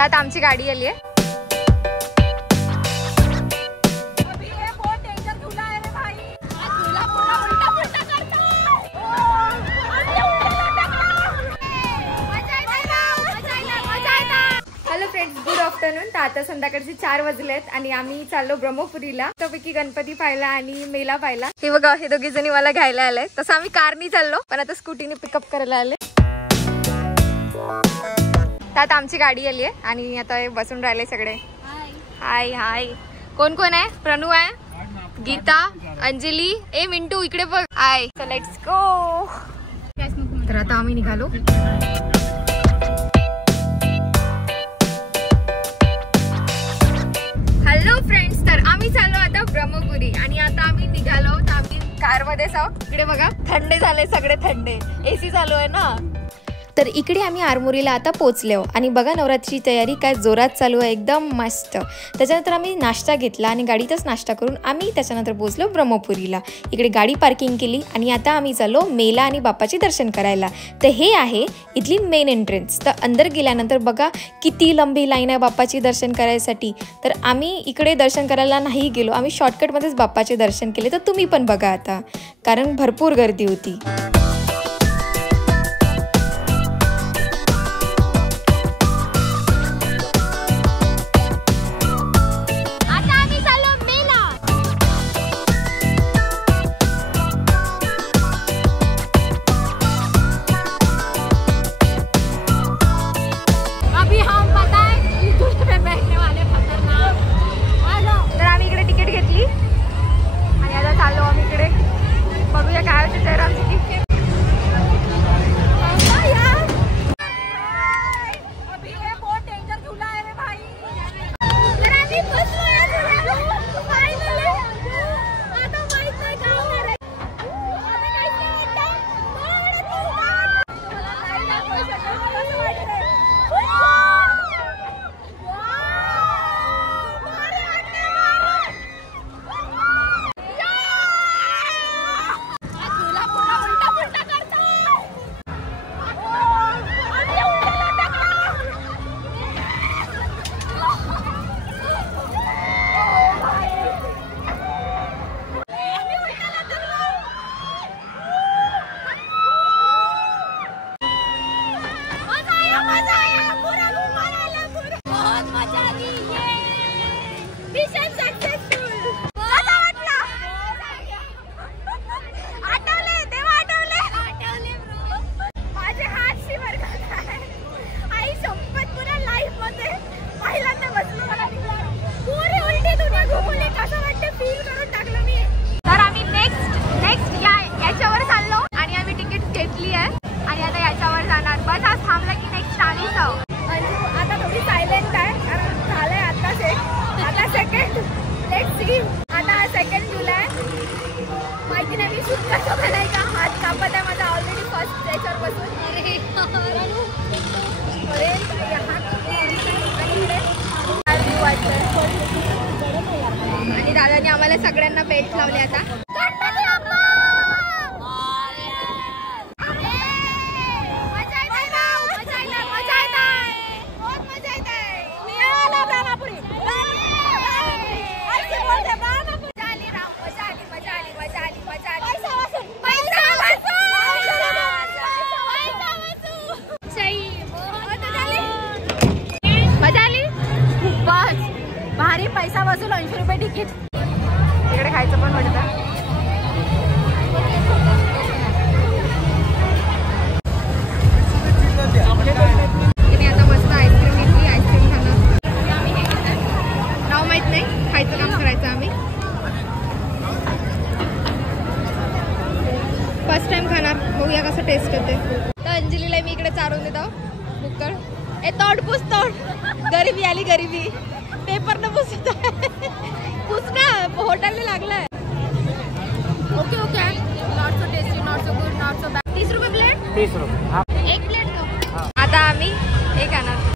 त्यात आमची गाडी आली आहे. Hello friends, good afternoon. तर आता संध्याकाळचे 4 वाजलेत आणि आम्ही चाललो ब्रह्मपुरीला. त्यापैकी गणपती पाहिला आणि मेला पाहिला. हे बघा, हे दोघी जणी मला घ्यायला आले. तसं आम्ही कारनी चाललो, पण आता स्कूटीने पिकअप करायला आले. त्यात आमची गाडी आली आहे आणि आता बसून राहिले सगळे. हाय हाय. कोण कोण आहे? प्रणू आहे, गीता, अंजली, ए मिंटू इकडे बघ. हाय. So let's go. तर आता आम्ही निघालो. हॅलो फ्रेंड्स, तर आम्ही चाललो आता ब्रह्मपुरी आणि आता आम्ही निघालो. तर आम्ही कार मध्येच आहोत. इकडे बघा, थंडे झाले सगळे, थंडे. एसी चालू आहे ना. तर इकडे आम्ही आरमोरीला आता पोचलो आणि बघा नवरात्रीची तयारी काय जोरात चालू आहे, एकदम मस्त. त्याच्यानंतर आम्ही नाश्ता घेतला आणि गाडीतच नाश्ता करून आम्ही त्याच्यानंतर पोचलो ब्रह्मपुरीला. इकडे गाडी पार्किंग केली आणि आता आम्ही चाललो मेला आणि बाप्पाचे दर्शन करायला. तर हे आहे इथली मेन एंट्रन्स. तर अंदर गेल्यानंतर बघा किती लंबी लाईन आहे बाप्पाची दर्शन करायसाठी. तर आम्ही इकडे दर्शन करायला नाही गेलो, आम्ही शॉर्टकटमध्येच बाप्पाचे दर्शन केले. तर तुम्ही पण बघा आता, कारण भरपूर गर्दी होती. आणि दादाने आम्हाला सगळ्यांना बेल्ट लावले. आता पैसा वसूल 80 रुपये तिकीट. इकडे खायचं पण वाटतं. आता मस्त आईस्क्रीम घेतली, आईस्क्रीम खाणं. आम्ही हे घेतलं, नाव माहित नाही, खायचं काम करायचं आम्ही. फर्स्ट टाइम खाणार, बघूया कसं टेस्ट होते. तर अंजलीला मी इकडे चारून देतो बुक्कड. ए तोड पुस तोड, गरिबी आली गरिबी. पेपर न पुसत पुस ना, होटल लागलाय. Okay okay, not so tasty, not so good, not so bad. 30 रुपये प्लेट. 30 रुपये एक प्लेट दो. आता आम्ही हे खाणार.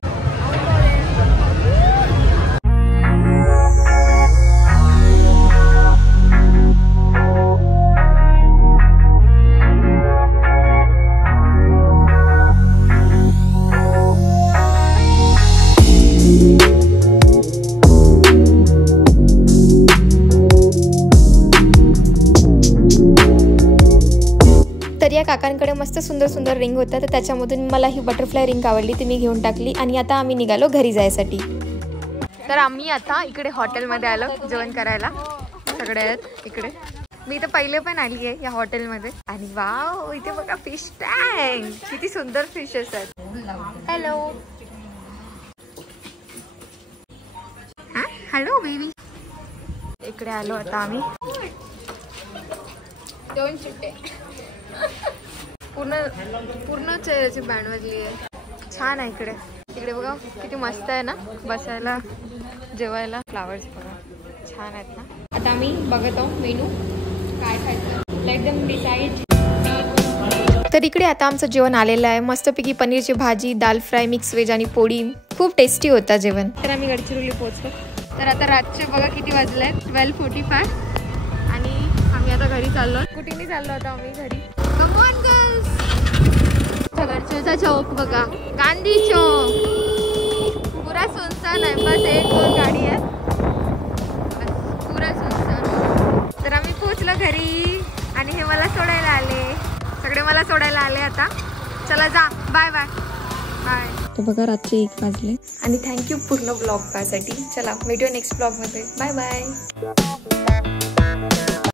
माझ्या काकांकडे मस्त सुंदर सुंदर रिंग होत्या, तर त्याच्यामधून मला ही बटरफ्लाय रिंग आवडली, ती मी घेऊन टाकली आणि आता आम्ही निघालो घरी जायसाठी. तर आम्ही आता इकडे हॉटेलमध्ये आलो जेवण करायला. सगळे आहेत इकडे. मी तर पहिले पण आली आहे या हॉटेलमध्ये आणि वाव, इथे बघा फिश टँक, किती सुंदर फिशेस आहेत. Hello hello baby. इकडे आलो आता आम्ही. 2 चिट्टे पूर्ण चेहऱ्याची बँड वाजली आहे. छान आहे इकडे. इकडे बघा किती मस्त आहे ना बसायला जेवायला. फ्लावर्स बघा छान आहेत ना. आता आम्ही बघत आहोत मेनू काय खायचं. Let them decide. तर इकडे आता आमचं जेवण आलेलं आहे. मस्तपैकी पनीरची भाजी, दाल फ्राय, मिक्स व्हेज आणि पोळी. खूप टेस्टी होता जेवण. तर आम्ही गडचिरोली पोहोचलो. तर आता रातचे बघा किती वाजले, 12:45 आणि आम्ही आता घरी चाललो. कुठेनी चाललो आता आम्ही घरी. Come on girls. गडचिरोलीचा चौक बघा, गांधी चौक पुरा सुनसान आहे. बस 1-2 गाडी आहे, बस पुरा सुनसान. तर आम्ही पोहोचलो घरी आणि हे मला सोडायला आले. सगळे मला सोडायला आले. आता चला जा, बाय बाय बाय. तर बघा रात्री 1 वाजले आणि थँक्यू पूर्ण ब्लॉग पाहण्यासाठी. चला भेटूया नेक्स्ट ब्लॉगमध्ये. Bye bye.